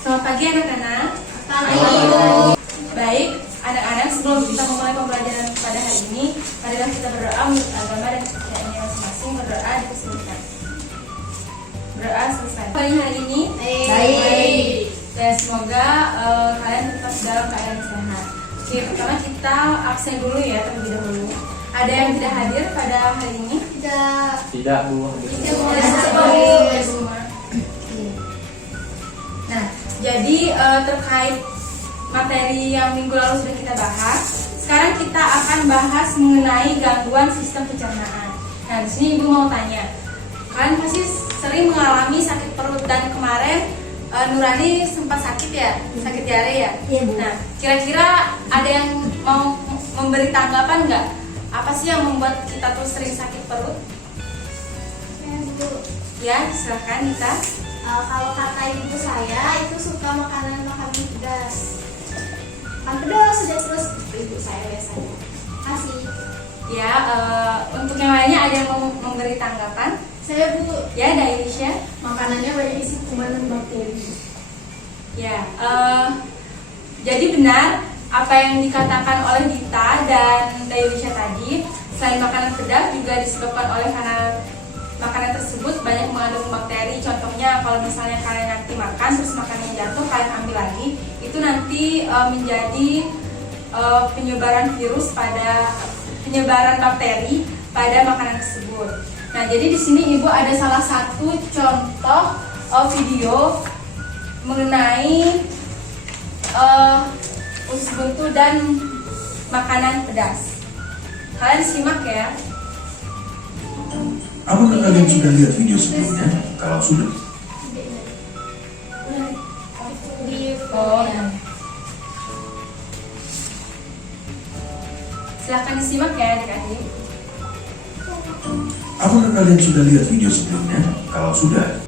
Selamat pagi anak-anak. Halo. Baik, anak-anak, sebelum kita memulai pembelajaran pada hari ini, marilah kita berdoa menurut agama dan kepercayaannya masing-masing. Berdoa dipersilakan. Berdoa selesai. Hari ini Baik. Dan semoga kalian tetap dalam keadaan sehat. Oke, pertama kita absen dulu ya terlebih dahulu. Ada yang tidak hadir pada hari ini? Tidak, Bu. Nah, jadi terkait materi yang minggu lalu sudah kita bahas, sekarang kita akan bahas mengenai gangguan sistem pencernaan. Nah, di sini Ibu mau tanya, kalian pasti sering mengalami sakit perut dan kemarin Nurani sempat sakit ya, sakit diare ya. Iya, Bu. Nah, kira-kira ada yang mau memberi tanggapan nggak? Apa sih yang membuat kita tuh sering sakit perut? Ya, silahkan Nita. Kalau kata ibu saya itu suka makanan pedas. Makan pedas sudah terus ibu saya biasanya. Kasih. Ya, untuk yang lainnya ada yang mau memberi tanggapan? Saya Bu, Ya, Dailisha. makanannya banyak isi kuman dan bakteri. Ya, jadi benar apa yang dikatakan oleh Dita dan Dailisha tadi. Selain makanan pedas juga disebabkan oleh karena makanan tersebut banyak mengandung bakteri. Contohnya kalau misalnya kalian nanti makan terus makanannya jatuh, kalian ambil lagi, itu nanti menjadi penyebaran bakteri pada makanan tersebut. Nah, jadi di sini Ibu ada salah satu contoh video mengenai usus buntu dan makanan pedas. Kalian simak ya. Apakah kalian sudah lihat video sebelumnya? Kalau sudah, Oh, ya. Silahkan disimak ya adik-adik. apakah kalian sudah lihat video sebelumnya? Kalau sudah,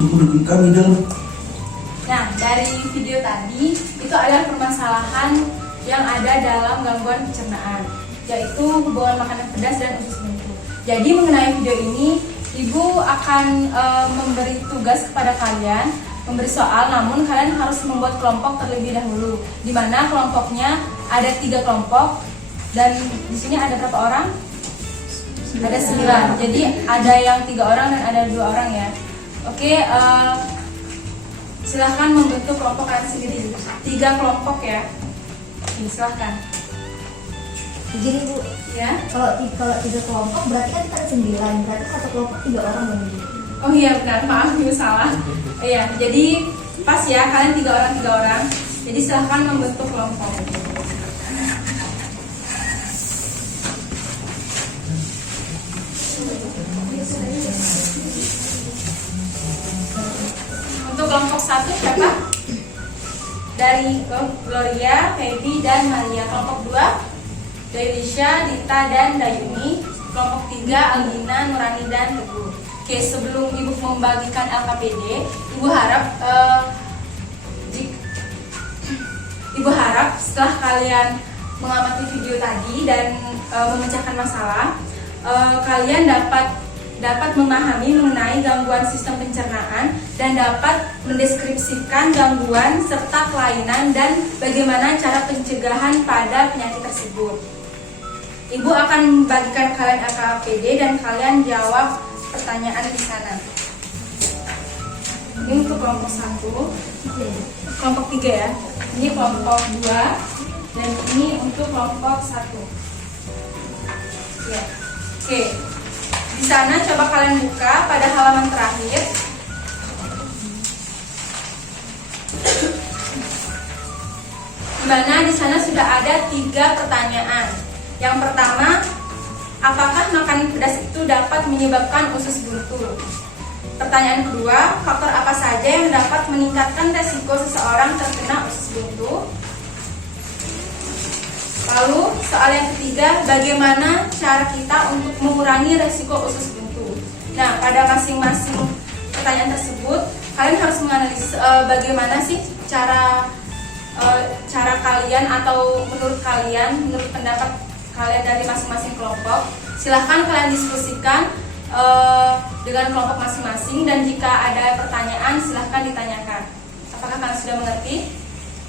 hubungi kami dalam Nah, dari video tadi itu adalah permasalahan yang ada dalam gangguan pencernaan, yaitu hubungan makanan pedas dan usus buntu. Jadi mengenai video ini, Ibu akan memberi tugas kepada kalian, memberi soal, namun kalian harus membuat kelompok terlebih dahulu. Di mana kelompoknya ada 3 kelompok dan di sini ada berapa orang? Ada 9. Jadi ada yang 3 orang dan ada 2 orang ya. Oke, silahkan membentuk kelompok kalian sendiri. 3 kelompok ya. Ini silahkan. Begini Bu, Ya. kalau 3 kelompok berarti kan kita ada 9, berarti satu kelompok 3 orang dong Bu. Oh iya benar, maaf Ibu salah. Iya, jadi pas ya kalian 3 orang. Jadi silahkan membentuk kelompok. Untuk kelompok 1 siapa? Dari Gloria, Feby, dan Maria. Kelompok 2 Dailisha, Dita, dan Dayuni. Kelompok 3 Aldina, Nurani, dan Teguh. Oke, sebelum Ibu membagikan LKPD, Ibu harap setelah kalian mengamati video tadi dan memecahkan masalah, kalian dapat memahami mengenai gangguan sistem pencernaan dan dapat mendeskripsikan gangguan serta kelainan dan bagaimana cara pencegahan pada penyakit tersebut. Ibu akan membagikan kalian LKPD dan kalian jawab pertanyaan di sana. Ini untuk kelompok 1, kelompok 3 ya. Ini kelompok 2 dan ini untuk kelompok 1. Ya. Oke. Di sana coba kalian buka pada halaman terakhir. Di mana di sana sudah ada 3 pertanyaan. Yang pertama, apakah makanan pedas itu dapat menyebabkan usus buntu? Pertanyaan kedua, faktor apa saja yang dapat meningkatkan resiko seseorang terkena usus buntu? Lalu soal yang ketiga, bagaimana cara kita untuk mengurangi resiko usus buntu? Nah, pada masing-masing pertanyaan tersebut, kalian harus menganalisis bagaimana sih cara kalian atau menurut kalian, menurut pendapat kalian dari masing-masing kelompok. Silahkan kalian diskusikan dengan kelompok masing-masing, dan jika ada pertanyaan silahkan ditanyakan. Apakah kalian sudah mengerti?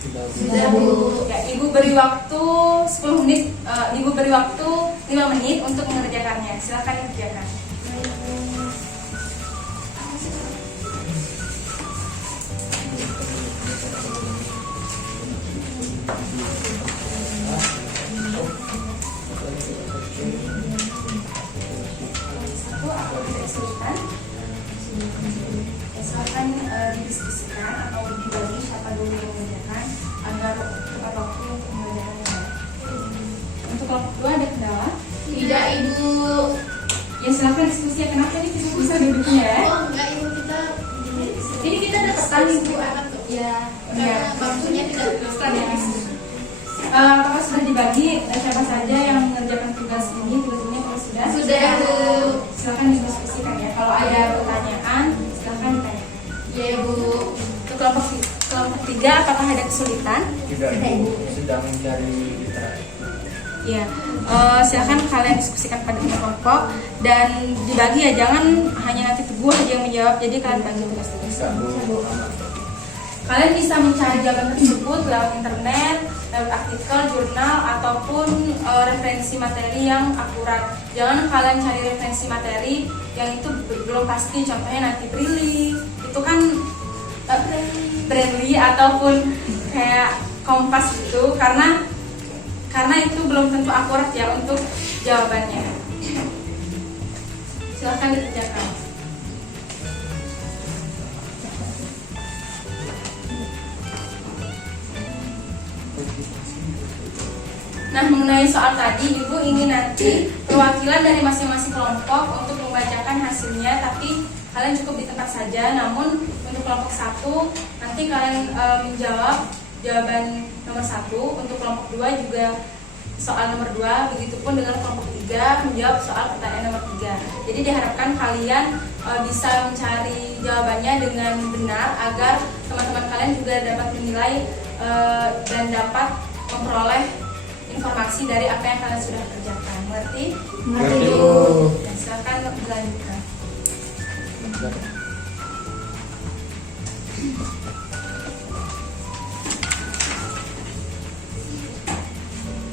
Sudah, Bu. Ya, Ibu beri waktu 10 menit, Ibu beri waktu 5 menit untuk mengerjakannya. Silahkan dikerjakan. Satu, apa tidak kesulitan? Ya, silahkan didiskusikan atau dibagi siapa dulu yang mengerjakan agar tepat waktu untuk mengerjakannya. Untuk kelompok 2 ada kendala? Tidak, Ibu. Ya, silahkan diskusi. Kenapa ini bisa duduknya ya? Oh, enggak, Ibu, kita Ini kita dapat tadi Bu. ya, Iya. waktunya tidak terlalu. Apakah sudah dibagi siapa saja yang mengerjakan tugas ini? Tugasnya kalau sudah? Sudah, Bu. Silahkan didiskusikan ya. Kalau ada pertanyaan, silahkan ditanyakan. Iya, Bu. Untuk kelompok 3, apakah ada kesulitan? Tidak, Bu. Sedang mencari literasi. Ya, silahkan kalian diskusikan pada kelompok dan dibagi ya. Jangan hanya nanti Teguh aja yang menjawab. Jadi kalian bagi tugas-tugas. Bisa, Bu. Kalian bisa mencari jawaban tersebut lewat internet, lewat artikel, jurnal, ataupun referensi materi yang akurat. Jangan kalian cari referensi materi yang itu belum pasti. Contohnya nanti Brili, itu kan Brandly ataupun kayak Kompas gitu, karena itu belum tentu akurat ya untuk jawabannya. Silahkan dikerjakan. Nah, mengenai soal tadi, Ibu ingin nanti perwakilan dari masing-masing kelompok untuk membacakan hasilnya, tapi kalian cukup di tempat saja. Namun untuk kelompok 1 nanti kalian menjawab jawaban nomor 1. Untuk kelompok 2 juga soal nomor 2. Begitupun dengan kelompok 3 menjawab soal pertanyaan nomor 3. Jadi diharapkan kalian bisa mencari jawabannya dengan benar agar teman-teman kalian juga dapat menilai dan dapat memperoleh informasi dari apa yang kalian sudah kerjakan. Mengerti? Mengerti, Bu. Ya, silakan dilanjutkan.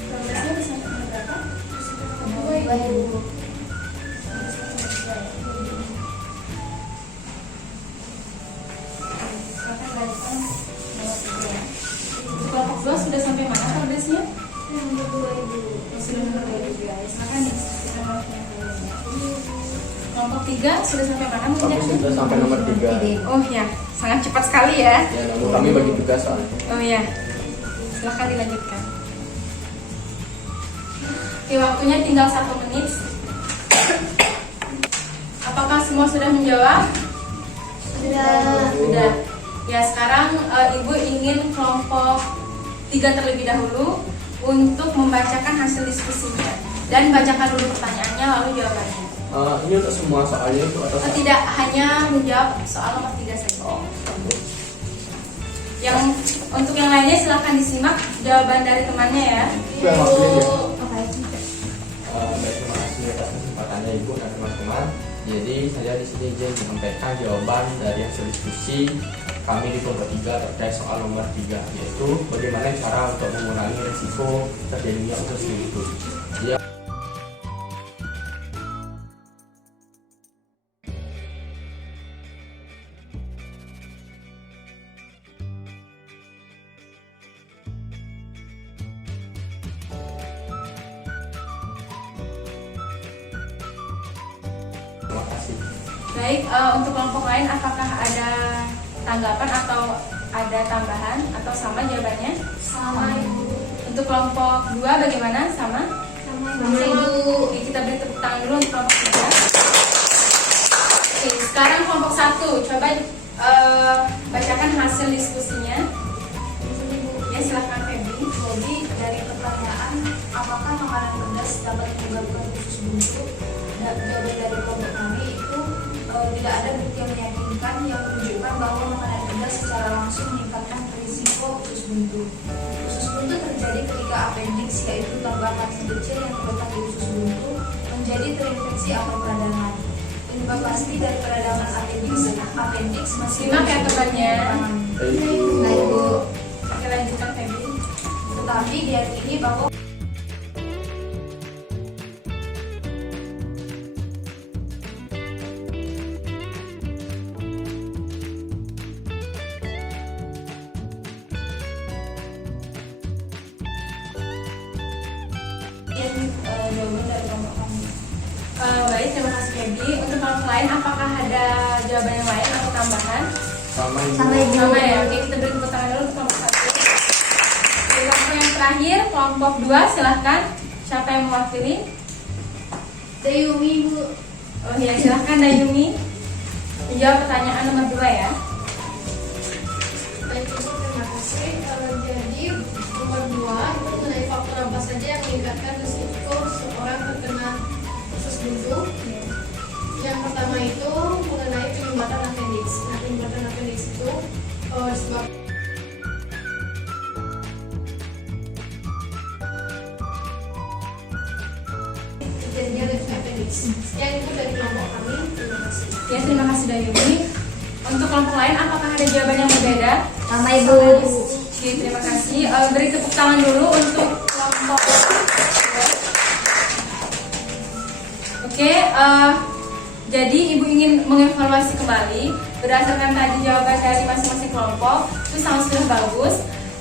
Progresnya bisa sampai berapa? Ibu. Silakan lanjutkan nomor 3. Untuk kelompok 2 sudah sampai mana progresnya? Nomor 2, Ibu. Sudah nomor 2 juga. Silakan didiskusikan oleh yang lainnya. Kelompok 3 sudah sampai mana Kami mengerjakan? sudah sampai nomor 3. Oh ya, sangat cepat sekali ya. Ya, namun kami bagi tugas soalnya. Oh ya, silahkan dilanjutkan. Oke, waktunya tinggal 1 menit. Apakah semua sudah menjawab? Sudah. Sudah. Ya, sekarang Ibu ingin kelompok 3 terlebih dahulu untuk membacakan hasil diskusinya dan bacakan dulu pertanyaannya lalu jawabannya. Ini untuk semua soalnya itu atau Tidak hanya menjawab soal nomor 3 saja. Yang untuk yang lainnya silahkan disimak jawaban dari temannya ya. Ya, maksudnya. Oke. Baik, terima kasih atas kesempatannya Ibu dan teman-teman. Jadi saya di sini izin menyampaikan jawaban dari hasil diskusi kami di kelompok 3 terkait soal nomor 3, yaitu bagaimana cara untuk mengurangi risiko terjadinya usus buntu. Ya. Terima kasih. Baik, untuk kelompok lain apakah ada tanggapan atau ada tambahan atau sama jawabannya? Sama, Ibu. Untuk kelompok 2 bagaimana? Sama? Sama, Sama, Ibu. Oke, kita beri tepuk tangan dulu untuk kelompok 3. Oke, sekarang kelompok 1 coba bacakan hasil diskusinya. Ya, silahkan Febri. Jadi dari pertanyaan apakah makanan pedas dapat menyebabkan usus buntu, dan jawaban dari kelompok kami itu tidak ada bukti yang meyakinkan yang menunjukkan bahwa makanan pedas secara langsung meningkatkan risiko usus buntu. Usus buntu terjadi ketika appendix, yaitu tambah kecil yang terletak di usus buntu, menjadi terinfeksi atau peradangan. penyebab pasti dari peradangan appendix masih Simak ya temannya. Nah, Ibu. Oke, lanjutkan Feby. Tetapi diyakini bahwa jawaban dari kelompok kami. Baik, terima kasih Feby. Untuk kelompok lain, apakah ada jawaban yang lain atau tambahan? Sama Ibu. Sama ya. Oke, kita beri tepuk tangan dulu untuk kelompok 1. Kelompok yang terakhir, kelompok 2, silahkan. Siapa yang mewakili? Dayumi, Bu. Oh ya, silahkan Dayumi. Menjawab pertanyaan nomor 2 ya. Baik, Ibu, terima kasih. Jadi nomor 2 itu mengenai faktor apa saja yang meningkatkan risiko seorang terkena usus buntu. Yang pertama itu mengenai penyumbatan appendix. Nah, penyumbatan appendix itu disebabkan terjadinya appendix. Sekian itu dari kelompok kami. Terima kasih. Ya, terima kasih Dayumi. Untuk kelompok lain, apakah ada jawaban yang berbeda? Sama Ibu. Oke, terima kasih. Beri tepuk tangan dulu untuk kelompok. Oke, jadi Ibu ingin mengevaluasi kembali berdasarkan tadi jawaban dari masing-masing kelompok itu sangat sudah bagus.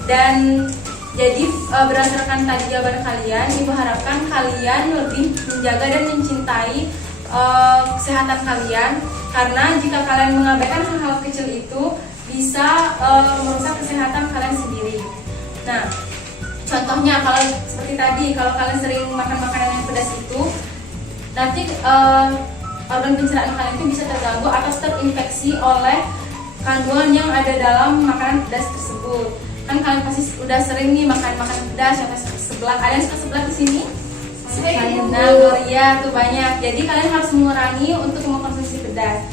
Dan jadi berdasarkan tadi jawaban kalian, Ibu harapkan kalian lebih menjaga dan mencintai kesehatan kalian, karena jika kalian mengabaikan hal-hal kecil itu bisa merusak kesehatan kalian sendiri. Nah, contohnya kalau seperti tadi, kalau kalian sering makan makanan yang pedas itu, nanti organ pencernaan kalian itu bisa terganggu atau terinfeksi oleh kandungan yang ada dalam makanan pedas tersebut. Kan kalian pasti udah sering nih makan makanan pedas, yang sebelah. Ada yang suka sebelah di sini? Nah, Gloria tuh banyak. Jadi kalian harus mengurangi untuk mengkonsumsi pedas.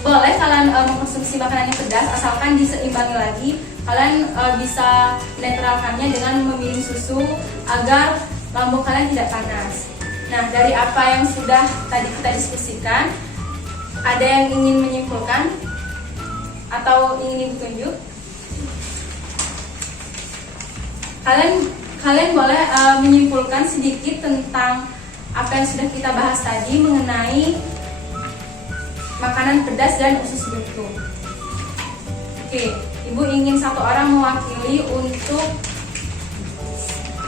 Boleh kalian mengkonsumsi makanan yang pedas, asalkan diseimbangi lagi. Kalian bisa netralkannya dengan meminum susu agar lambung kalian tidak panas. Nah, dari apa yang sudah tadi kita diskusikan, ada yang ingin menyimpulkan atau ingin ditunjuk? Kalian boleh menyimpulkan sedikit tentang apa yang sudah kita bahas tadi mengenai makanan pedas dan usus buntu. Oke, Ibu ingin satu orang mewakili untuk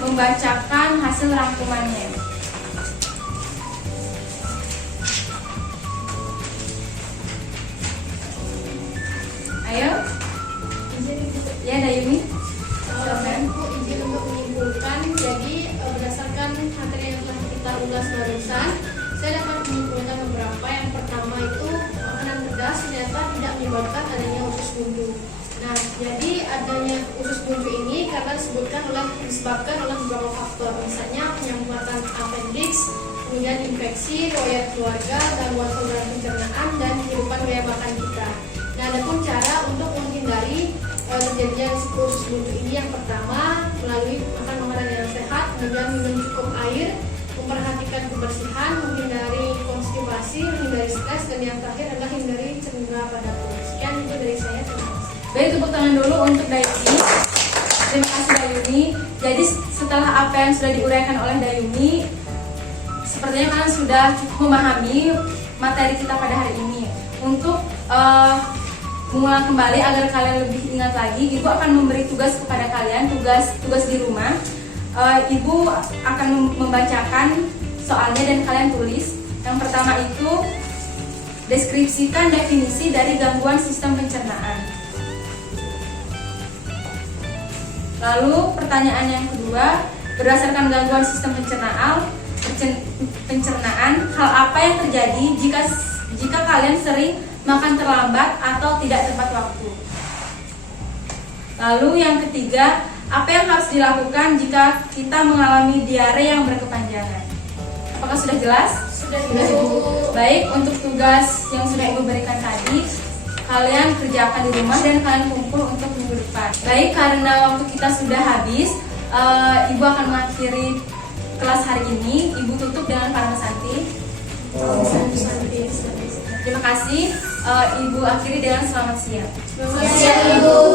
membacakan hasil rangkumannya. Ayo. Ya, Dayumi. Aku izin untuk menyimpulkan. Jadi berdasarkan materi yang telah kita ulas barusan, saya dapat menyimpulkan beberapa. Yang pertama itu makanan pedas ternyata tidak menyebabkan adanya usus buntu. Nah, jadi adanya usus buntu ini karena disebabkan oleh beberapa faktor, misalnya penyumbatan appendix, kemudian infeksi, riwayat keluarga, gangguan saluran pencernaan, dan kehidupan gaya makan kita. Nah, ada pun cara untuk menghindari terjadinya risiko usus buntu ini. Yang pertama, melalui makan makanan yang sehat, kemudian minum cukup air, memperhatikan kebersihan, menghindari konstipasi, menghindari stres, dan yang terakhir adalah hindari cedera pada kulit. Sekian itu dari saya. Terima kasih. Baik, tepuk tangan dulu untuk Dayumi. Terima kasih Dayumi. Jadi setelah apa yang sudah diuraikan oleh Dayumi, sepertinya kalian sudah cukup memahami materi kita pada hari ini. Untuk mengulang kembali agar kalian lebih ingat lagi, Ibu akan memberi tugas kepada kalian, tugas di rumah. Ibu akan membacakan soalnya dan kalian tulis. Yang pertama itu deskripsikan definisi dari gangguan sistem pencernaan. Lalu pertanyaan yang kedua, berdasarkan gangguan sistem pencernaan, hal apa yang terjadi jika kalian sering makan terlambat atau tidak tepat waktu? Lalu yang ketiga, apa yang harus dilakukan jika kita mengalami diare yang berkepanjangan? Apakah sudah jelas? Sudah. Baik, untuk tugas yang sudah Ibu berikan tadi, kalian kerjakan di rumah dan kalian kumpul untuk minggu depan. Baik, karena waktu kita sudah habis, Ibu akan mengakhiri kelas hari ini. Ibu tutup dengan Paramasanti. kasih. Ibu akhiri dengan selamat siang. Selamat siang, Ibu.